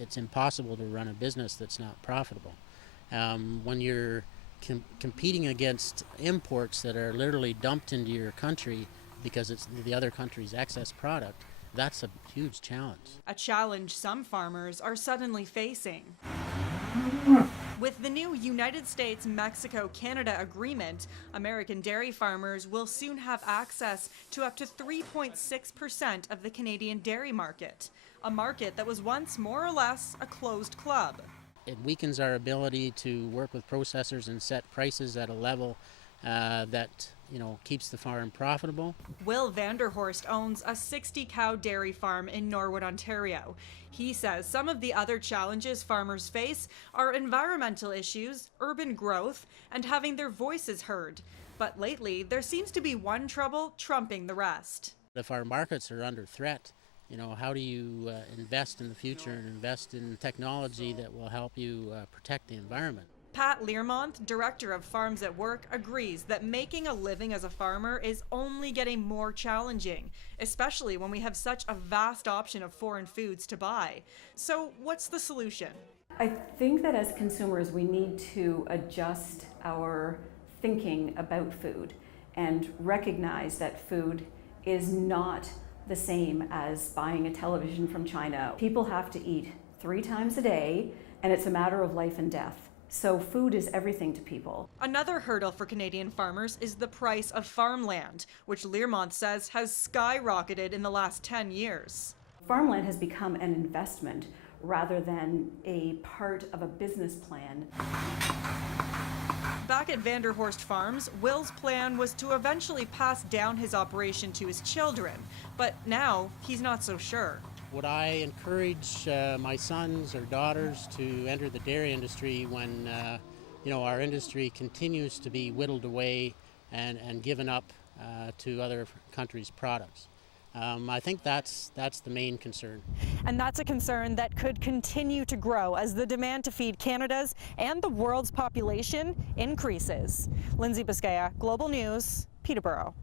it's impossible to run a business that's not profitable. When you're competing against imports that are literally dumped into your country because it's the other country's excess product, that's a huge challenge. A challenge some farmers are suddenly facing. With the new United States-Mexico-Canada agreement, American dairy farmers will soon have access to up to 3.6% of the Canadian dairy market, a market that was once more or less a closed club. It weakens our ability to work with processors and set prices at a level that keeps the farm profitable. Will Vanderhorst owns a 60-cow dairy farm in Norwood, Ontario. He says some of the other challenges farmers face are environmental issues, urban growth, and having their voices heard. But lately, there seems to be one trouble trumping the rest. If our markets are under threat, how do you invest in the future and invest in technology that will help you protect the environment? Pat Learmonth, director of Farms at Work, agrees that making a living as a farmer is only getting more challenging, especially when we have such a vast option of foreign foods to buy. So what's the solution? I think that as consumers, we need to adjust our thinking about food and recognize that food is not the same as buying a television from China. People have to eat 3 times a day, and it's a matter of life and death. So food is everything to people. Another hurdle for Canadian farmers is the price of farmland, which Learmonth says has skyrocketed in the last 10 years. Farmland has become an investment rather than a part of a business plan. Back at Vanderhorst Farms, Will's plan was to eventually pass down his operation to his children, but now he's not so sure. Would I encourage my sons or daughters to enter the dairy industry when our industry continues to be whittled away and given up to other countries' products? I think that's the main concern. And that's a concern that could continue to grow as the demand to feed Canada's and the world's population increases. Lindsay Biscaia, Global News, Peterborough.